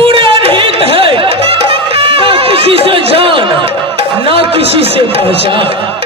पूरे अनहित है, ना किसी से जान ना किसी से पहचान।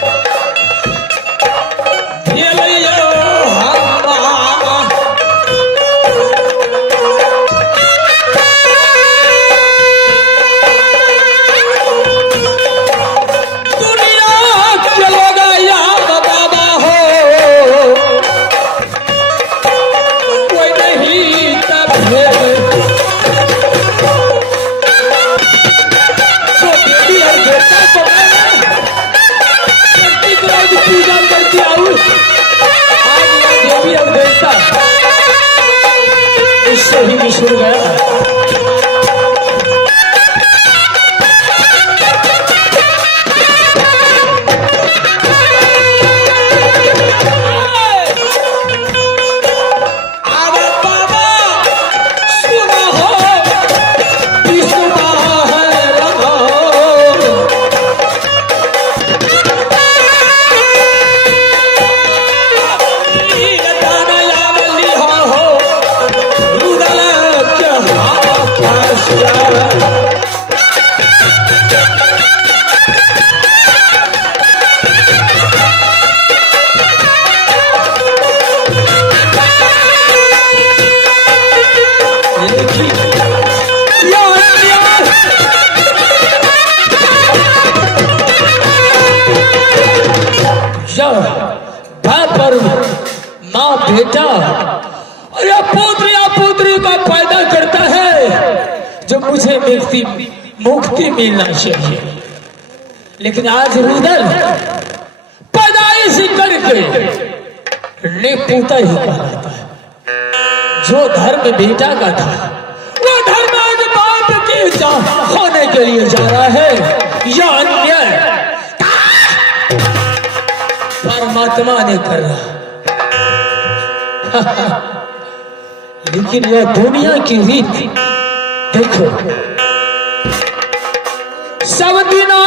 इससे ही बिछुड़ गया। माँ बेटा और या पुत्री का फायदा करता है जो मुझे मुक्ति मिलना चाहिए। लेकिन आज रुदल पैदाइश करके निपुता ही कहलाता है। जो धर्म बेटा का था वो धर्म आज बाप के होने के लिए जा रहा है। यह अन्याय परमात्मा ने कर रहा। लेकिन यह दुनिया की रीत देखो, सब दिना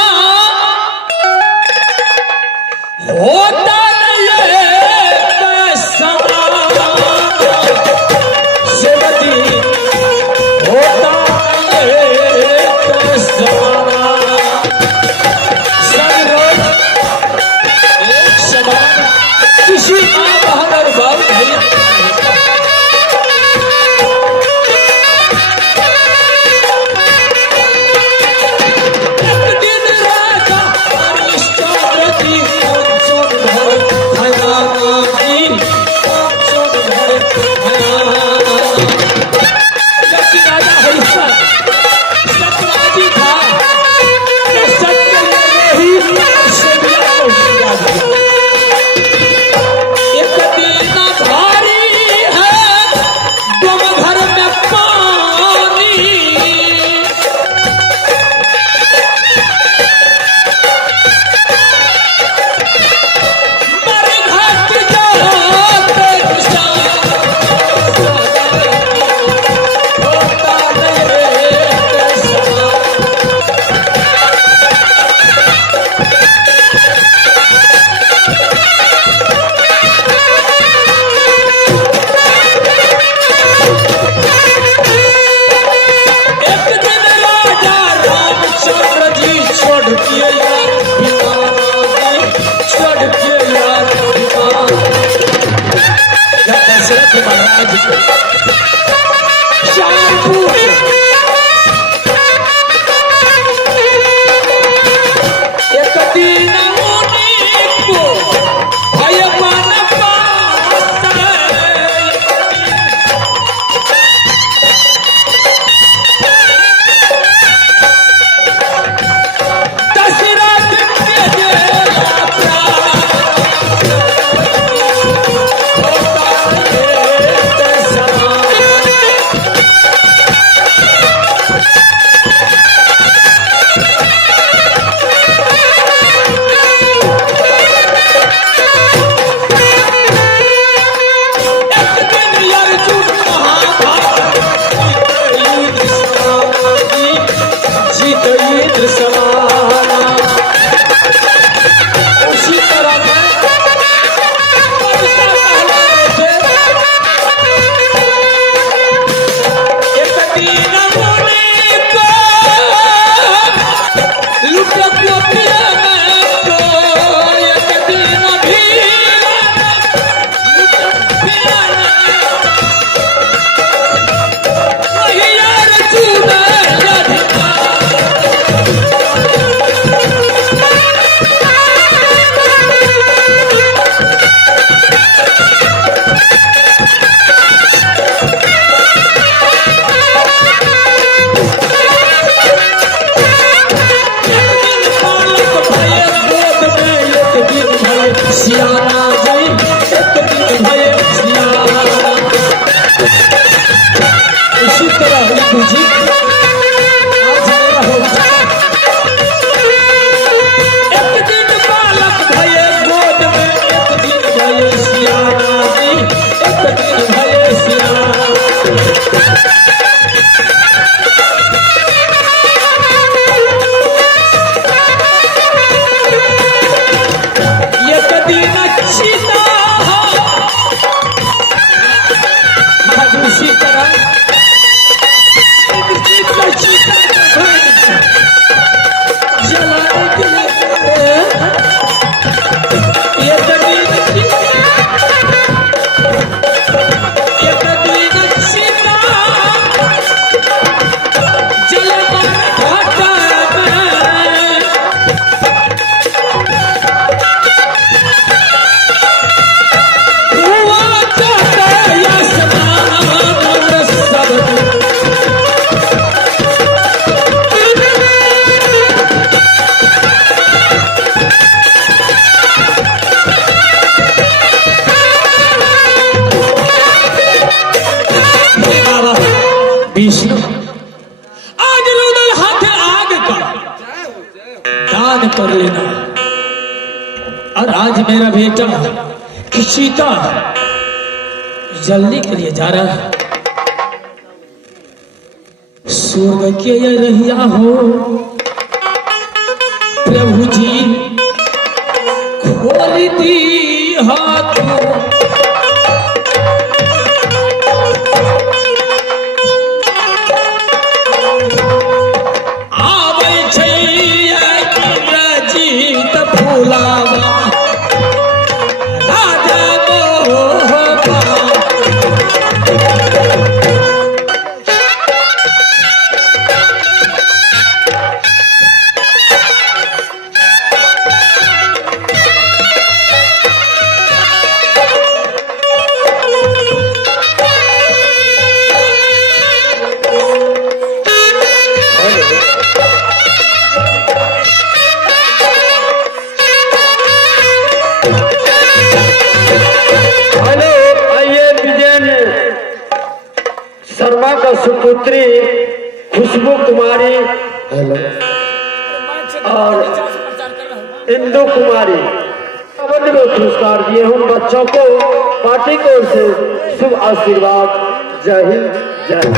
होता जी आज मेरा हो एक दिन बालक भये गोद में, एक दिन भये सियाना जी, एक दिन भये सियाना। एक दिन चीता आज उसी तरह जलाने के लिए ये दिन सीता जलमान घाटा में हुआ जाता आसमान सब विष्णु आज रुदल हाथ आग का दान कर लेना। और आज मेरा बेटा सीता जलने के लिए जा रहा है। स्वर्ग के ये रहिया हो प्रभु जी खोल दी हाथ सुपुत्री खुशबू कुमारी और इंदु कुमारी अवध में पुरस्कार दिए। उन बच्चों को पार्टी की ओर से शुभ आशीर्वाद। जय हिंद जय हिंद।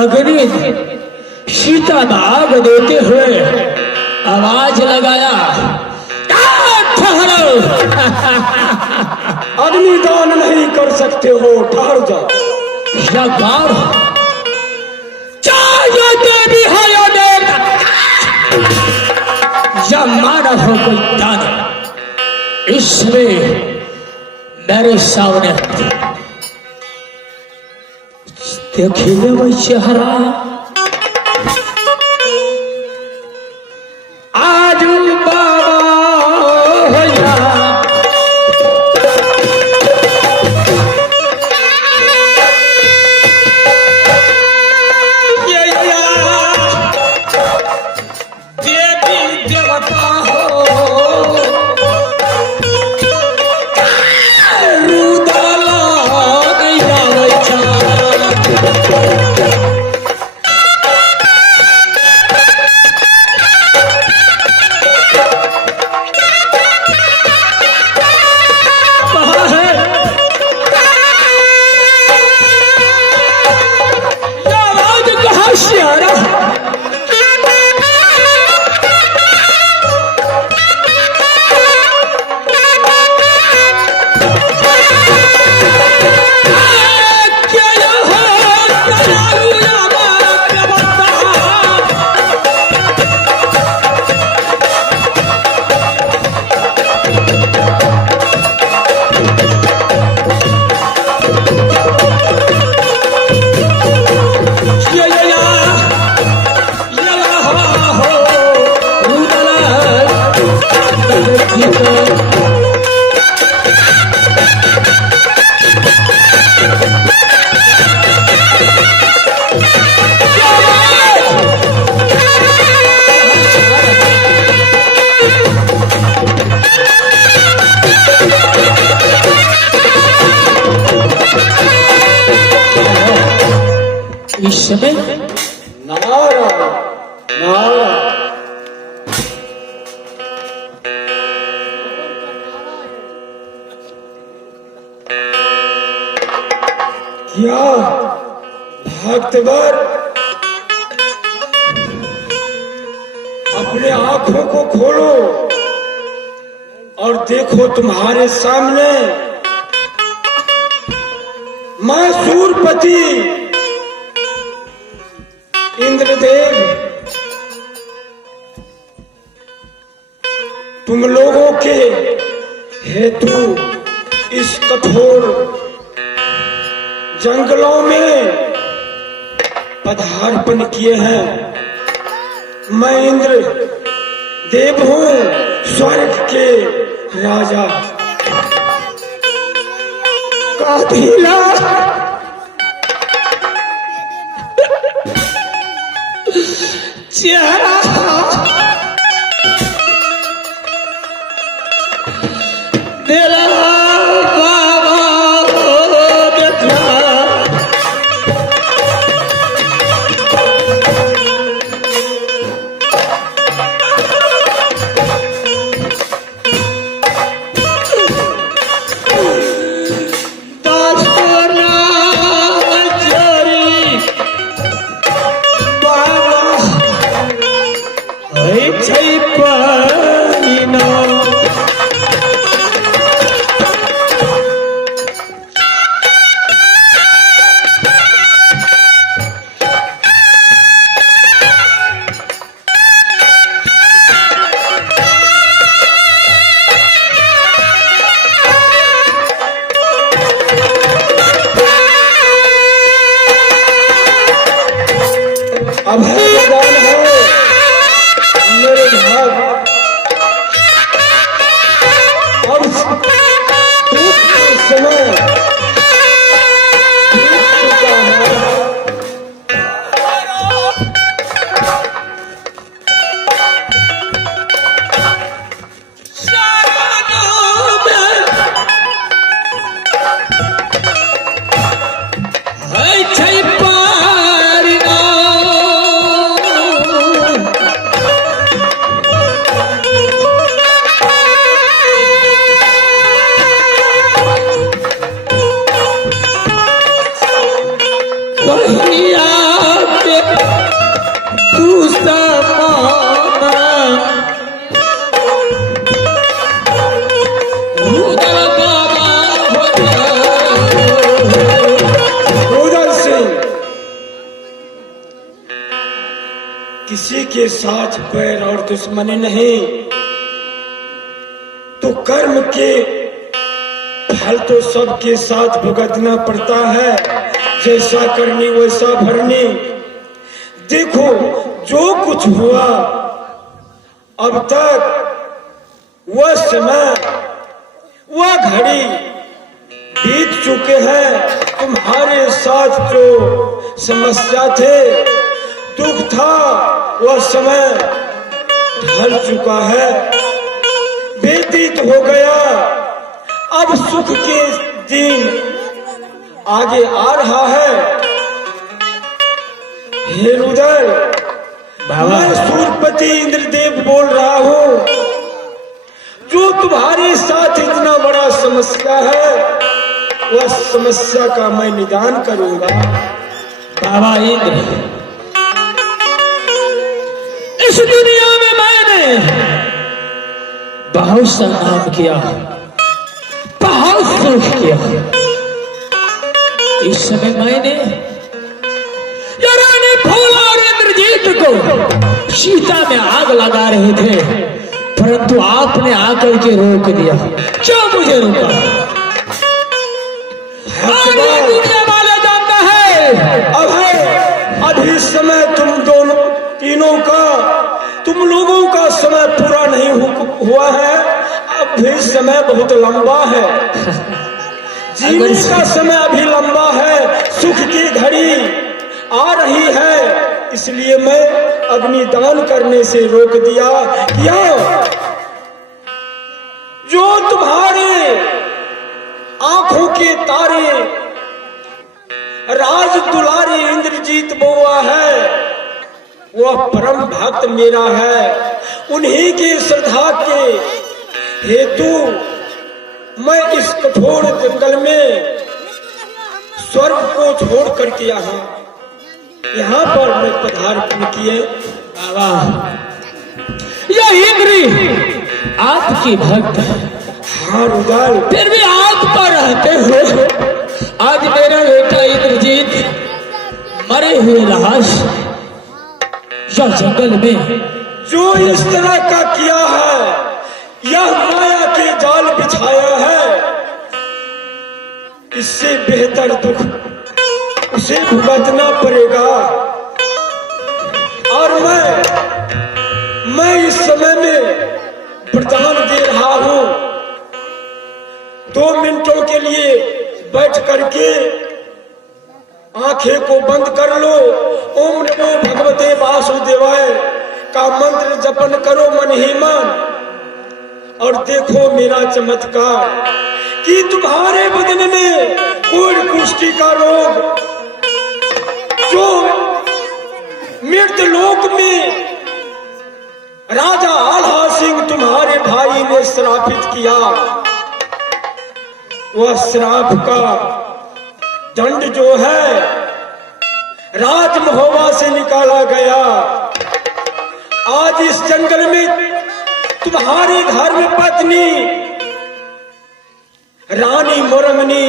अग्नि सीता में आग देते हुए आवाज लगाया, ठहरो। अग्निदान नहीं कर सकते हो, ठहर जाओ। चाहिए बड़ा हो कोई दाना, इसमें मेरे सामने देखिए वो चेहरा आज बाबा भैया देवी देवता हो रुदला गया बच्चा इस समय नारायण नारायण क्या भक्तवर अपने आंखों को खोलो और देखो तुम्हारे सामने मैं सूरपति इंद्रदेव तुम लोगों के हेतु इस कठोर जंगलों में पदार्पण किए हैं। मैं इंद्र देव हूँ, स्वर्ग के राजा कातिला चेहरा मेरा अब है भगवान है मेरे भाग और दुख के समय बीत चुका है। किसी के साथ बैर और दुश्मनी नहीं, कर्म के फल तो सबके साथ भुगतना पड़ता है, जैसा करनी वैसा भरनी। देखो जो कुछ हुआ अब तक, वह समय वह घड़ी बीत चुके हैं। तुम्हारे साथ जो समस्या थे, दुख था, वह समय ढल चुका है, व्यतीत हो गया। अब सुख के दिन आगे आ रहा है। हे रुदल, मैं सूर्यपति इंद्रदेव बोल रहा हूँ। जो तुम्हारे साथ इतना बड़ा समस्या है, वह समस्या का मैं निदान करूंगा। बाबा इंद्र, इस दुनिया में मैंने बहुत सा नाम किया, बहुत सुख किया। इस समय मैंने रानी फूला और इंद्रजीत को सीता में आग लगा रहे थे, परंतु आपने आकर के रोक दिया। क्यों मुझे रोका? दुनिया वाले जानता है अभी समय तुम दोनों तीनों का, तुम लोगों का समय पूरा नहीं हुआ है। अभी समय बहुत लंबा है, जीने का समय अभी लंबा है, सुख की घड़ी आ रही है। इसलिए मैं अग्निदान करने से रोक दिया। क्यों? जो तुम्हारे आंखों के तारे राज दुलारी इंद्रजीत बउआ है, वह परम भक्त मेरा है। उन्हीं के श्रद्धा के हेतु मैं इस कठोर जंगल में स्वर्ग को छोड़ करके यहाँ पर मैं पदार्पण किए। बाबा, यह इंद्री आपकी भक्त है। हाँ रुदल, फिर भी आप पर रहते हो आज मेरा बेटा इंद्रजीत मरे हुए लाश या जंगल में जो इस तरह का किया है, यह माया के जाल बिछाया है। इससे बेहतर दुख उसे भुगतना पड़ेगा। और मैं इस समय में वरदान दे रहा हूं। 2 मिनटों के लिए बैठ करके आंखें को बंद कर लो। ओम नमो भगवते वासुदेवाय का मंत्र जपन करो मन ही मन, और देखो मेरा चमत्कार कि तुम्हारे बदन में कोई कुष्ठी का रोग, जो मृत लोक में राजा आल्हा सिंह तुम्हारे भाई ने श्रापित किया, वह श्राप का दंड जो है राजमहोबा से निकाला गया। आज इस जंगल में तुम्हारे धर्म पत्नी रानी मोरंगनी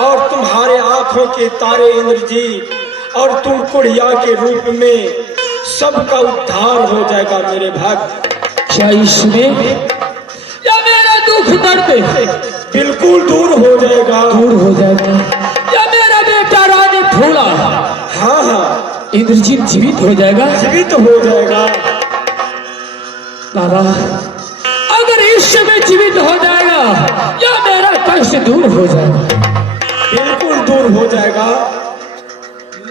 और तुम्हारे आंखों के तारे इंद्रजीत और तुम कुड़िया के रूप में सबका उद्धार हो जाएगा मेरे भक्त। क्या इसमें या मेरा दुख दर्द बिल्कुल दूर हो जाएगा, दूर हो जाएगा। या मेरा बेटा रानी फूला, हाँ हाँ, इंद्रजीत जीवित हो जाएगा, जीवित हो जाएगा। बाबा, अगर इस समय जीवित हो जाएगा या मेरा कष्ट दूर हो जाएगा, बिल्कुल दूर हो जाएगा।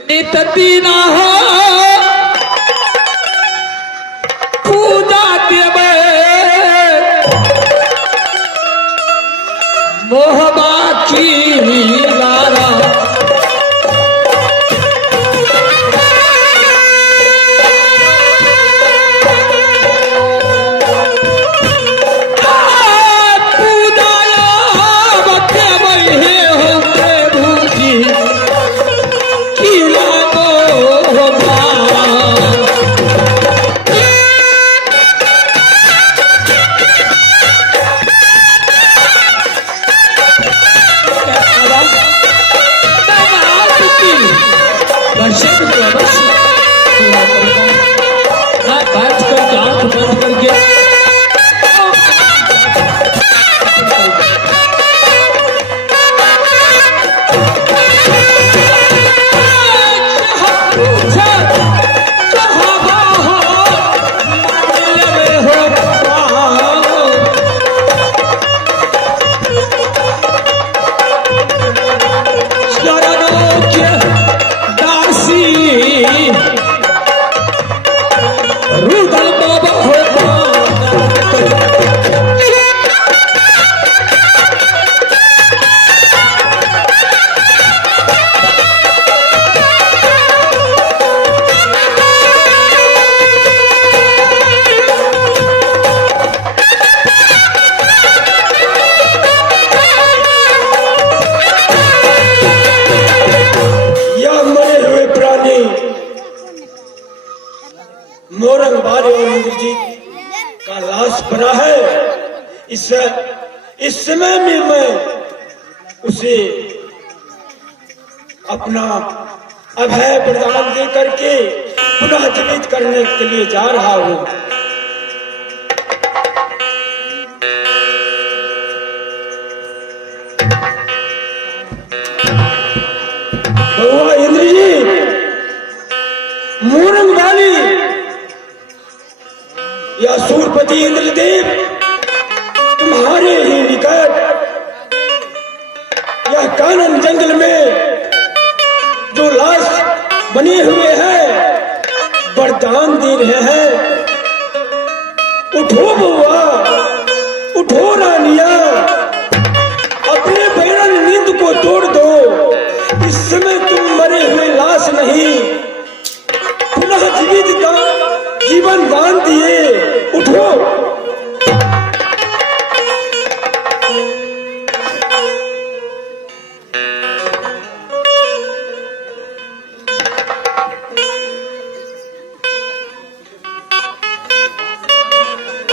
नित दीना हो पूजा देवे मोहबा की लारा, बैठ कर आंख बंद करके मोरंग वाले और इंद्रजीत का लाश पड़ा है। इस समय में मैं उसे अपना अभय प्रदान दे करके पुनः जीवित करने के लिए जा रहा हूं। बहुआ इंद्रजीत, मोरंग वाली या सूरपति इंद्रदेव तुम्हारे ही निकट यह कानन जंगल में जो लाश बने हुए हैं वरदान दे रहे हैं। उठो बुआ, उठो रानिया, अपने बैरन नींद को तोड़ दो। इस समय तुम मरे हुए लाश नहीं, पुनः जीवन दान दिए। उठो।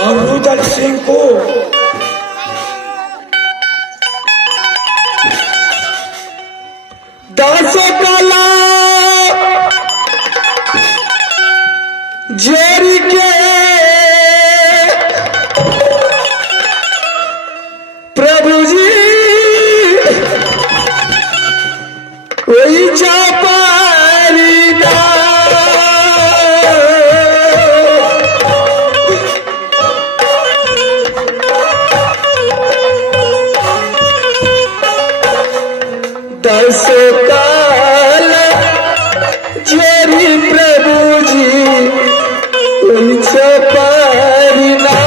और रुद्र सिंह को दासों काला जेरी के प्रभु जी वही चापारी ना दासों काला जेरी प्रभु जी वही चापारी ना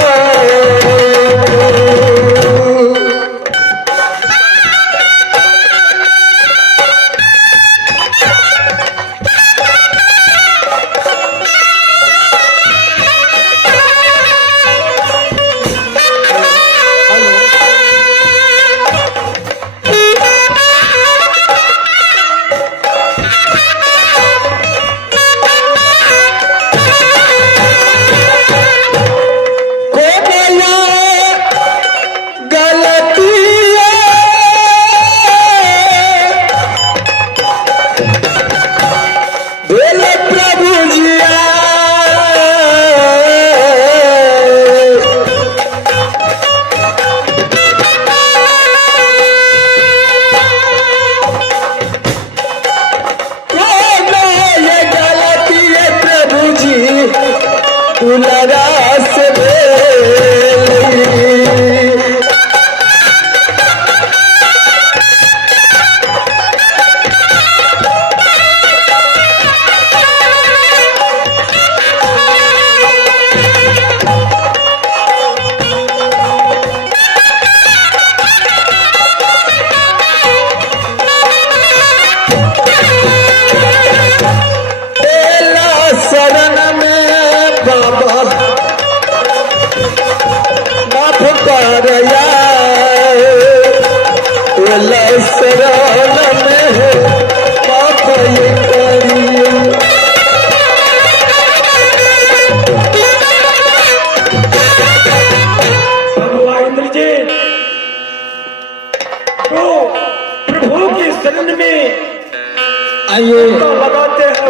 आइए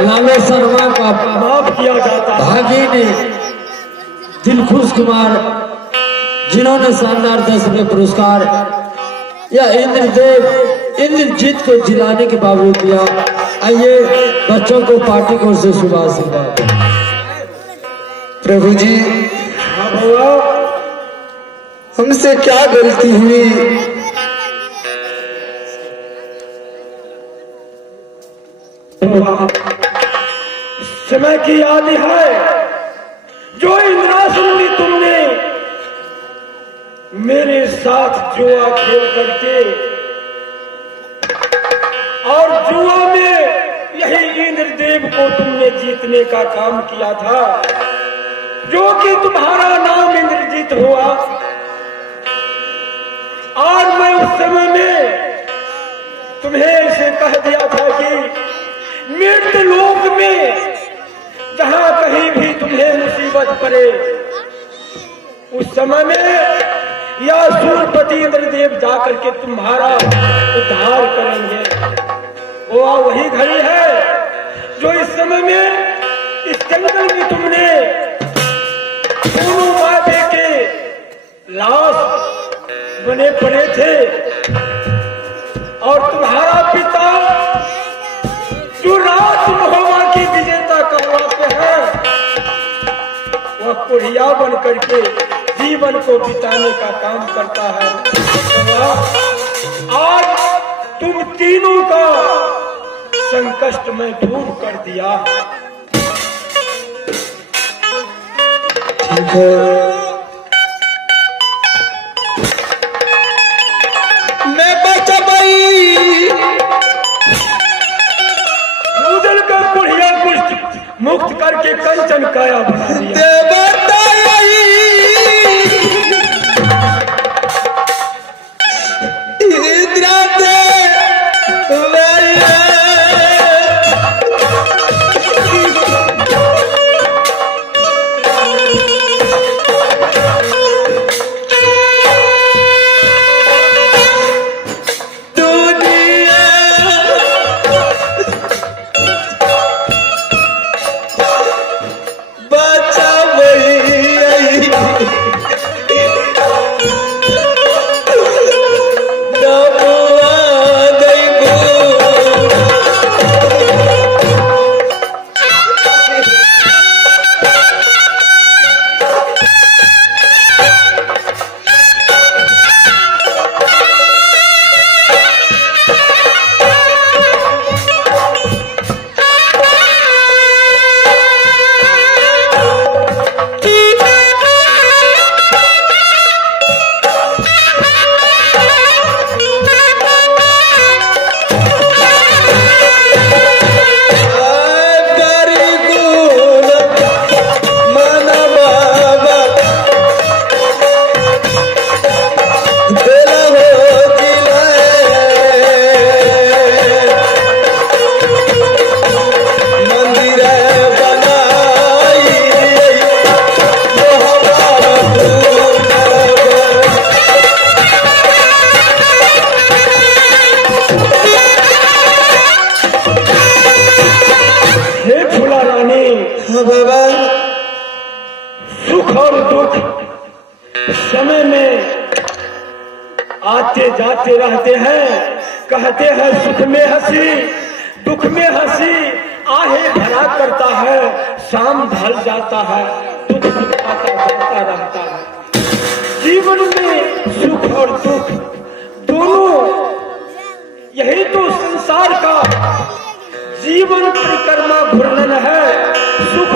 लालो शर्मा का माफ किया जाता है। भागिनी दिलखुश कुमार जिन्होंने शानदार 10 रुपये पुरस्कार या इंद्रजीत को जिलाने के बावजूद दिया। आइए बच्चों को पार्टी की ओर से शुभ आशीर्वाद। प्रभु जी हाँ भैया, हमसे क्या गलती हुई? समय की याद है जो इंद्रासन में तुमने मेरे साथ जुआ खेल करके और जुआ में यही इंद्रदेव को तुमने जीतने का काम किया था, जो कि तुम्हारा नाम इंद्रजीत हुआ। और मैं उस समय में तुम्हें ऐसे कह दिया था कि मृत्यु लोक में जहां कहीं भी तुम्हें मुसीबत पड़े उस समय में या सूरपति इंद्रदेव जाकर के तुम्हारा उद्धार करेंगे। वो वही घड़ी है जो इस समय में इस जंगल में तुमने दोनों माँ बेटे लाश बने पड़े थे और तुम्हारा पिता जो रात महोबा की विजेता कहलाते हैं वह कुड़िया बन करके जीवन को बिताने का काम करता है। आज तुम तीनों का संकष्ट में दूर कर दिया। ठीक है, मैं बचा भाई नूदल का कुड़िया कुष्ठ मुक्त करके कंचन काया बना दिया। सुख और दुख समय में आते जाते रहते हैं। कहते हैं सुख में हंसी दुख में हंसी आहे भरा करता है, शाम ढल जाता है, दुख आता जाता रहता है। जीवन में सुख और दुख दोनों, यही तो संसार का जीवन परिक्रमा घूर्णन है। सुख